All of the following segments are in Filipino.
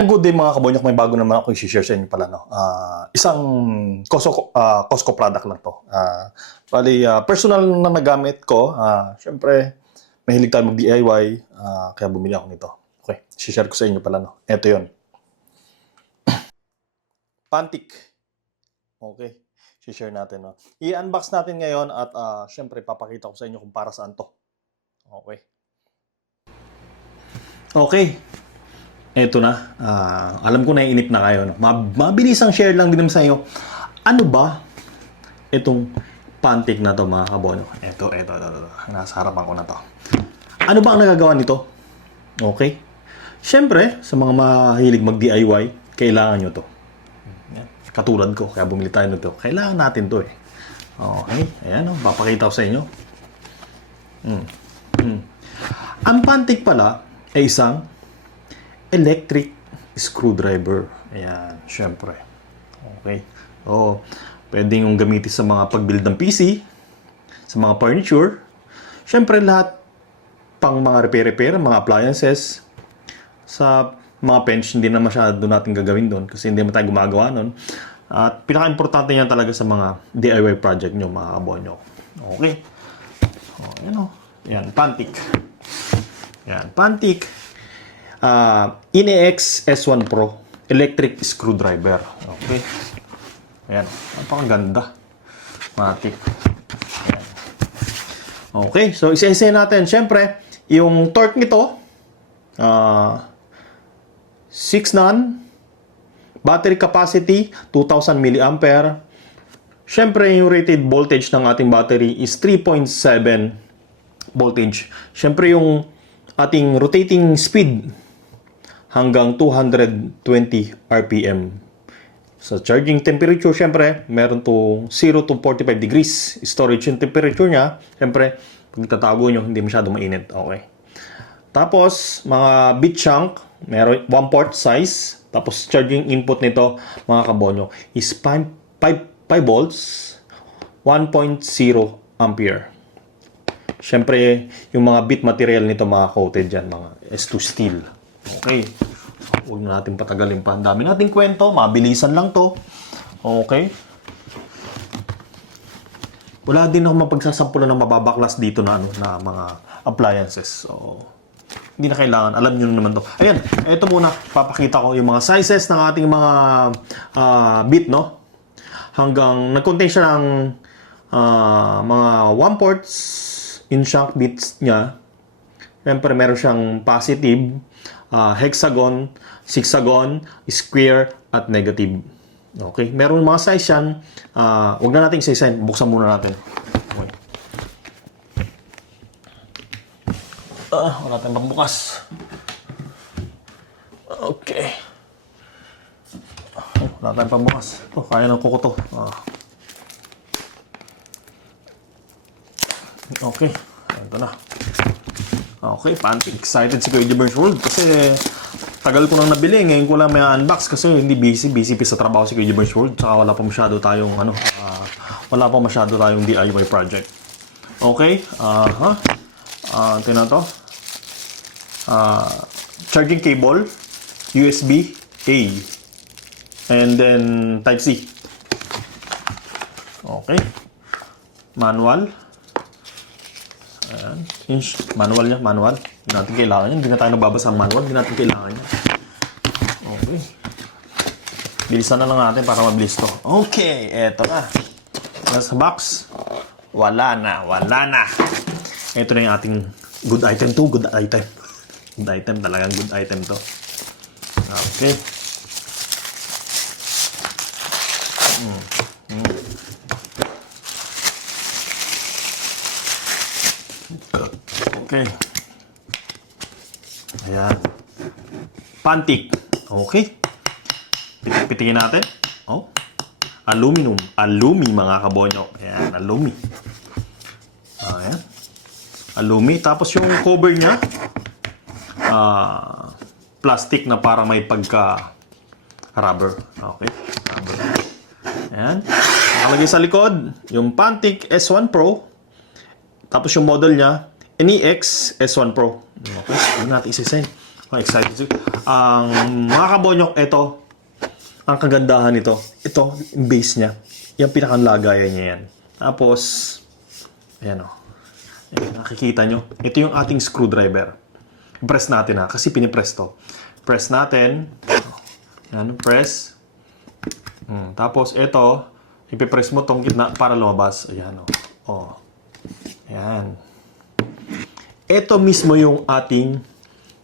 Good day mga kabonyok, may bago naman ako i-share sa inyo pala. No? Isang Costco product lang to. Personal na nagamit ko. Siyempre, mahilig tayo mag-DIY, kaya bumili ako nito. Okay, i-share ko sa inyo pala. No? Ito yon. Pantic. Okay, i-share natin. No? I-unbox natin ngayon at siyempre, papakita ko sa inyo kung para saan to. Okay. Okay. Eto na, alam ko na inip na kayo. No? Mabilisang share lang din naman sa inyo. Ano ba itong Pantic na to mga kabonyo? Ito. Nasa harapan ko na to. Ano ba ang nagagawa nito? Okay. Siyempre, sa mga mahilig mag-DIY, kailangan nyo to. Katulad ko, kaya bumili tayo nito. Kailangan natin to eh. Okay. Ayan, papakita ko sa inyo. Ang Pantic pala ay isang electric screwdriver. Ayan, syempre. Okay. Pwede yung gamitin sa mga pag-build ng PC, sa mga furniture. Syempre, lahat pang mga repair, mga appliances. Sa mga bench, hindi na masyado natin gagawin doon kasi hindi naman tayo gumagawa nun. At pinaka-importante yan talaga sa mga DIY project nyo, mga kabonyo. Okay. Ayan, Pantic. Ayan, Pantic. INEX S1 Pro electric screwdriver. Okay. Ayan. Napakaganda. Matik. Ayan. Okay. So, isa-isa natin. Siyempre, yung torque nito, 6 none. Battery capacity, 2,000 mAh. Siyempre, yung rated voltage ng ating battery is 3.7 voltage. Siyempre, yung ating rotating speed hanggang 220 RPM. Sa charging temperature, syempre, meron to 0 to 45 degrees storage yung temperature niya. Syempre, pag tatago nyo, hindi masyado mainit. Okay. Tapos, mga bit chunk, meron 1 port size. Tapos, charging input nito, mga kabonyo, is 5 volts, 1.0 ampere. Syempre, yung mga bit material nito, mga coated dyan, mga S2 steel. Okay. Huwag na natin patagalin pa. Ang dami nating kwento. Mabilisan lang to. Okay. Wala din ako mapagsasampulan ng mababaklas dito na, na mga appliances. So, hindi na kailangan. Alam nyo naman to. Ayan. Ito muna. Papakita ko yung mga sizes ng ating mga bit, no? Hanggang nag-contain siya ng mga 1 ports in shank bits niya. Siyempre, meron siyang positive, hexagon, sexagon, square, at negative. Okay? Meron mga size yan. Huwag na natin isa-isahin. Buksan muna natin. Okay. Wala tayong pambukas. Okay. Wala tayong pambukas. Kaya ng kuko to. Okay. Ito na. Okay, Pantic. Excited si Kuya Jibber's World kasi tagal ko nang nabili. Ngayon ko lang may unbox kasi hindi busy pa sa trabaho si Kuya Jibber's World. Tsaka wala pa masyado tayong DIY project. Okay. Ito na to. Charging cable, USB A, and then Type-C. Okay. Manual. Ayan. Manual niya, manual. Hindi natin kailangan yan. Hindi na tayo nagbabasa ng manual. Hindi natin kailangan yan. Okay. Bilisan na lang natin para mabilis to. Okay, eto na. Nasa box. Wala na. Ito na yung ating good item to. Good item. Good item. Talagang good item to. Okay. Okay. Ayan. Pantic. Okay. Pitikin natin. Aluminum. Alumi, mga kabonyo. Ayan, alumi. Ayan. Alumi. Tapos yung cover niya, plastic na para may pagka rubber. Okay. Rubber. Ayan. Nakalagay sa likod, yung Pantic S1 Pro. Tapos yung model niya, NEX S1 Pro. Okay, huwag natin isa-isa. Excited siya. Mga kabonyok, ito, ang kagandahan nito, ito, yung base niya. Yung pinakanlagayan niya yan. Tapos, ayan o. Ayan, nakikita nyo. Ito yung ating screwdriver. Press natin ha, kasi pinipress to. Press natin. Ayan, press. Tapos, ito, ipipress mo tong gitna para lumabas. Ayan o. Oh. Ayan. Ito mismo yung ating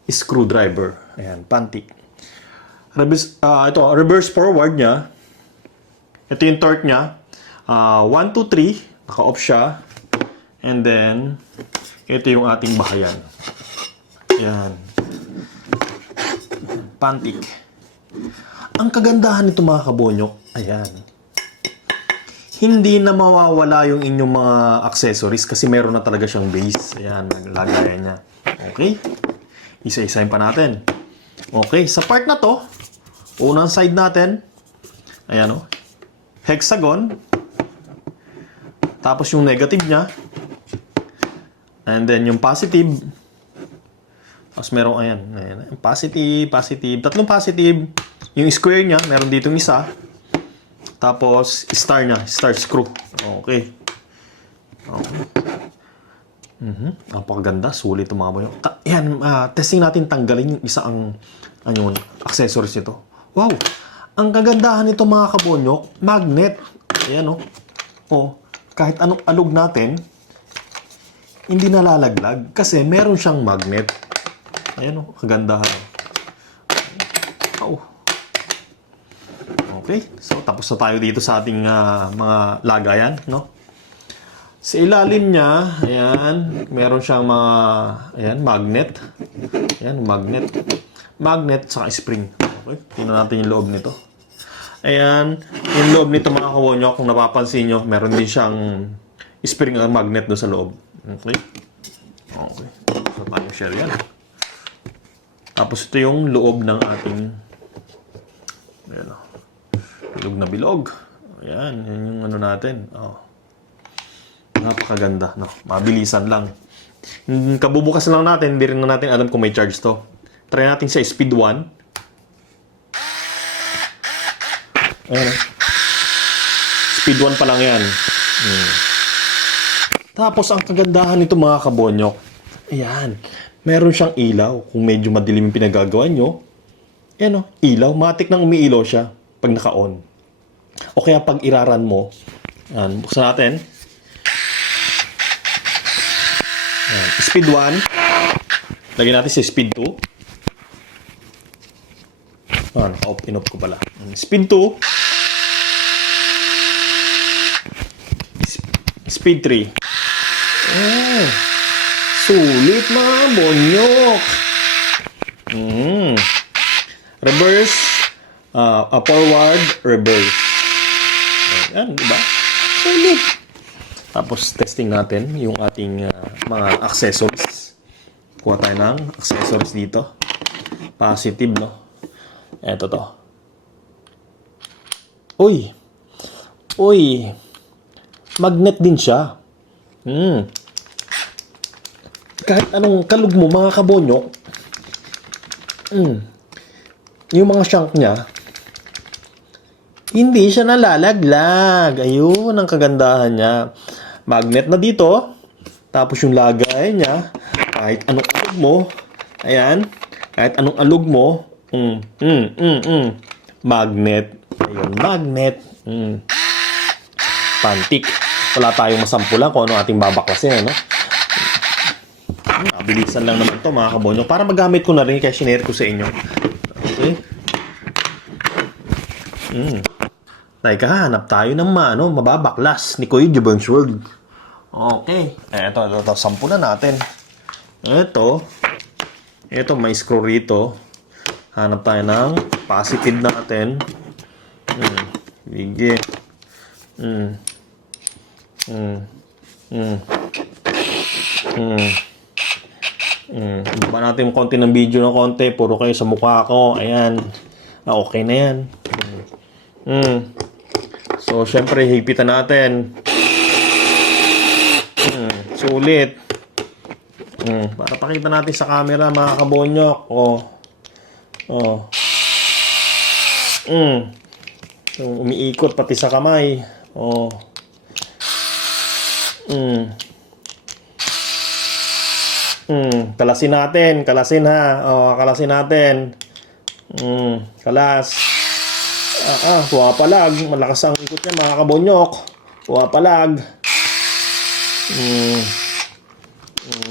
screwdriver. Ayan, pantik. Reverse forward niya. Ito yung torque niya. 1, 2, 3. Naka-off siya. And then, ito yung ating bahayan. Ayan. Pantik. Ang kagandahan nito mga kabonyok, ayan. Hindi na mawawala yung inyong mga accessories kasi meron na talaga siyang base. Ayan, naglagayan niya. Okay? Isa-isahin pa natin. Okay, sa part na to, unang side natin, ayan o, hexagon, tapos yung negative niya, and then yung positive, tapos merong, ayan, positive, tatlong positive, yung square niya, meron ditong isa, tapos star niya, star screw. Okay. Napakaganda, sulit itong mga boyo. Ayan, testing natin tanggalin yung isa ang accessories nito. Wow! Ang kagandahan nito mga kabonyok, magnet. Ayan o. Kahit anong alog natin, hindi nalalaglag kasi meron siyang magnet. Ayan o, kagandahan. Wow! Okay, so tapos na tayo dito sa ating mga lagayan, no? Sa ilalim niya, ayan, meron siyang mga, ayan, magnet. Ayan, magnet. Magnet saka spring. Okay, tingnan natin yung loob nito. Ayan, yung loob nito mga kabonyok, kung napapansin nyo, meron din siyang spring magnet doon sa loob. Okay. Okay. So, tayo share yan. Tapos ito yung loob ng ating, ayan o, bilog na bilog. Ayan, yun yung ano natin. Napakaganda, no? Mabilisan lang. Kabubukas lang natin, hindi rin na natin alam kung may charge to. Try natin sa speed 1. Ayan. Speed 1 pa lang yan. Tapos, ang kagandahan nito mga kabonyok, ayan, meron siyang ilaw. Kung medyo madilim yung pinagagawa nyo, ayan o, ilaw. Matik nang umiilaw siya pag naka-on. O kaya pag iraran mo, ayan, buksan natin. Ayan, speed 1. Lagyan natin sa speed 2. Naka-off, in-off ko pala. Speed 2. Speed 3. Sulit mga bonyok. Reverse. Forward, reverse. Ayan, diba? Sulit. Tapos, testing natin yung ating mga accessories. Kuha tayo ng accessories dito. Positive, no? Eto to. Uy! Magnet din siya. Kahit anong kalug mo, mga kabonyok, yung mga shank niya, hindi siya nalalaglag. Ayun, ang kagandahan niya. Magnet na dito. Tapos yung lagay niya, kahit anong alog mo, ayan, kahit anong alog mo, magnet. Ayun, magnet. Pantik. Wala tayong masampulan kung ano ating babaklasin, ano? Bilisan lang naman to mga kabonyo. Para magamit ko na rin, kaya sinare ko sa inyo. Okay. Teka, hanap tayo ng mababaklas ni Kuya Jubern's World. Okay. Ito, sampulan natin. Ito, may screw rito. Hanap tayo ng positive natin. Bigay. Baba natin yung konti ng video ng konti. Puro kayo sa mukha ko. Ayan. Okay na yan. So, syempre, hipitan natin. Sulit. Para pakita natin sa camera, mga kabonyok. Oh. Umiikot pati sa kamay. Oh. Kalasin natin. Kalasin ha. Oh, kalasin natin. Kalas. Pumapalag. Malakas ang ikot niya, mga kabonyok. Pumapalag.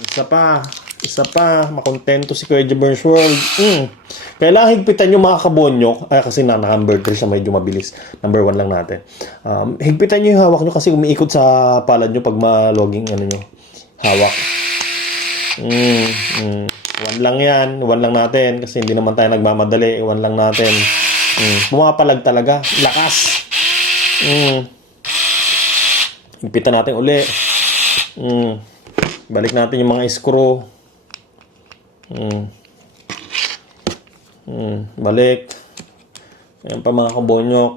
Isa pa. Isa pa. Makontento si Kuya Jabber's World. Kailangan higpitan yung mga kabonyok. Ay, kasi number 3 siya, medyo mabilis. Number 1 lang natin. Higpitan nyo yung hawak nyo kasi umiikot sa palad nyo pag ma-logging ano nyo. Hawak. 1 lang yan. 1 lang natin. Kasi hindi naman tayo nagmamadali. 1 lang natin. Pumapalag talaga. Lakas. Higpitan natin uli. Balik natin yung mga screw. Balik. Ayan pa mga kabonyok.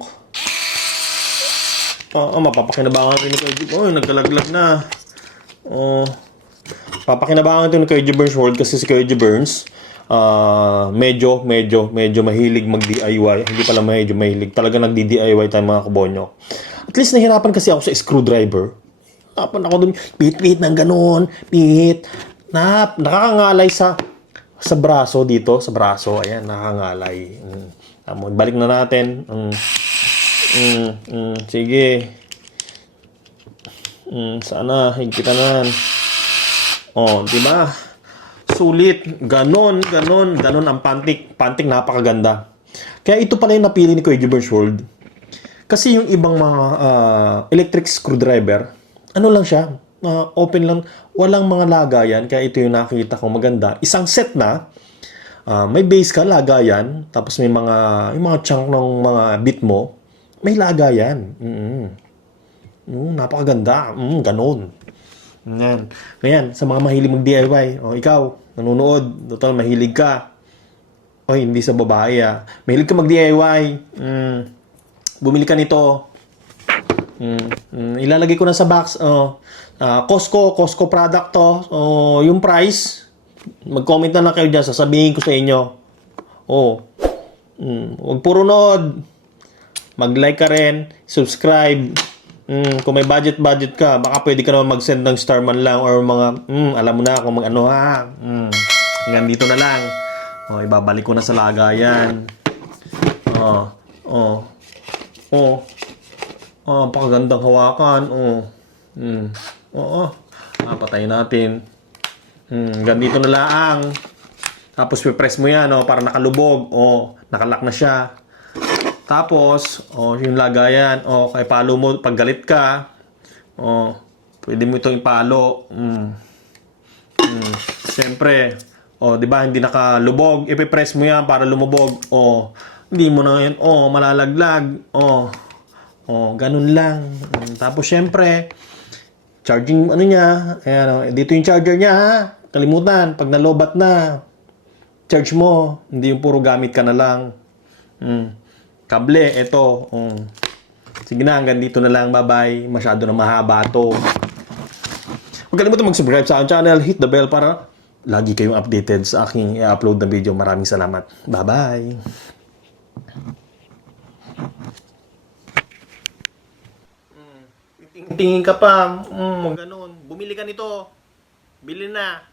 Mapapakinabangan natin ni Kuya Jib. Nagkalaglag na. Papakinabangan natin ni Kuya Jibber's World kasi si Kuya Jibber's medyo mahilig mag-DIY. Hindi pala medyo mahilig. Talaga nagdi-DIY tayo mga kabonyok. At least nahirapan kasi ako sa screwdriver. Hirapan ako dun. Pihit ng ganun. Pihit. Nakakangalay sa braso dito. Sa braso. Ayan, nakakangalay. Balik na natin. Sige. Sana. Higpitan na. Diba? Sulit. Ganon ang pantik. Pantik napakaganda. Kaya ito pala yung napili ni Kuya Jibber's World. Kasi yung ibang mga electric screwdriver, ano lang siya, open lang, walang mga lagayan. Kaya ito yung nakikita ko maganda. Isang set na, may base ka, lagayan, tapos may yung mga chunk ng mga bit mo, may lagayan. Napakaganda. Ganon. Ngayon, sa mga mahilig mag-DIY, ikaw, nanonood, total mahilig ka. Hindi sa babae mahilig ka mag-DIY. Bumili ka nito. Ilalagay ko na sa box. Costco product to. Yung price, mag-comment na lang kayo dyan. Sasabihin ko sa inyo. Huwag puro nood. Mag-like ka rin. Subscribe. Kung may budget ka, baka pwede ka naman mag-send ng Starman lang or mga, alam mo na kung mag-ano ha. Hanggang dito na lang. Ibabalik ko na sa lagayan. Pakagandang hawakan. Patayin natin. Ganito na lang. Tapos pipress mo yan, para nakalubog. Nakalock na siya. Tapos, yung lagayan. Kaya palo mo, pag galit ka. Pwede mo itong ipalo. Siyempre, di ba, hindi nakalubog. Ipipress mo yan para lumubog. Hindi mo na yan. Malalaglag. Ganun lang. Tapos, siyempre, charging, niya. Ayan, dito yung charger niya, ha? Kalimutan, pag nalobat na, charge mo. Hindi yung puro gamit ka na lang. Kable, eto. Sige na, hanggang dito na lang. Bye-bye. Masyado na mahaba to. Huwag kalimutan mag-subscribe sa aking channel. Hit the bell para lagi kayong updated sa aking i-upload na video. Maraming salamat. Bye-bye. Tingin ka pa. Ganun. Bumili ka nito. Bili na.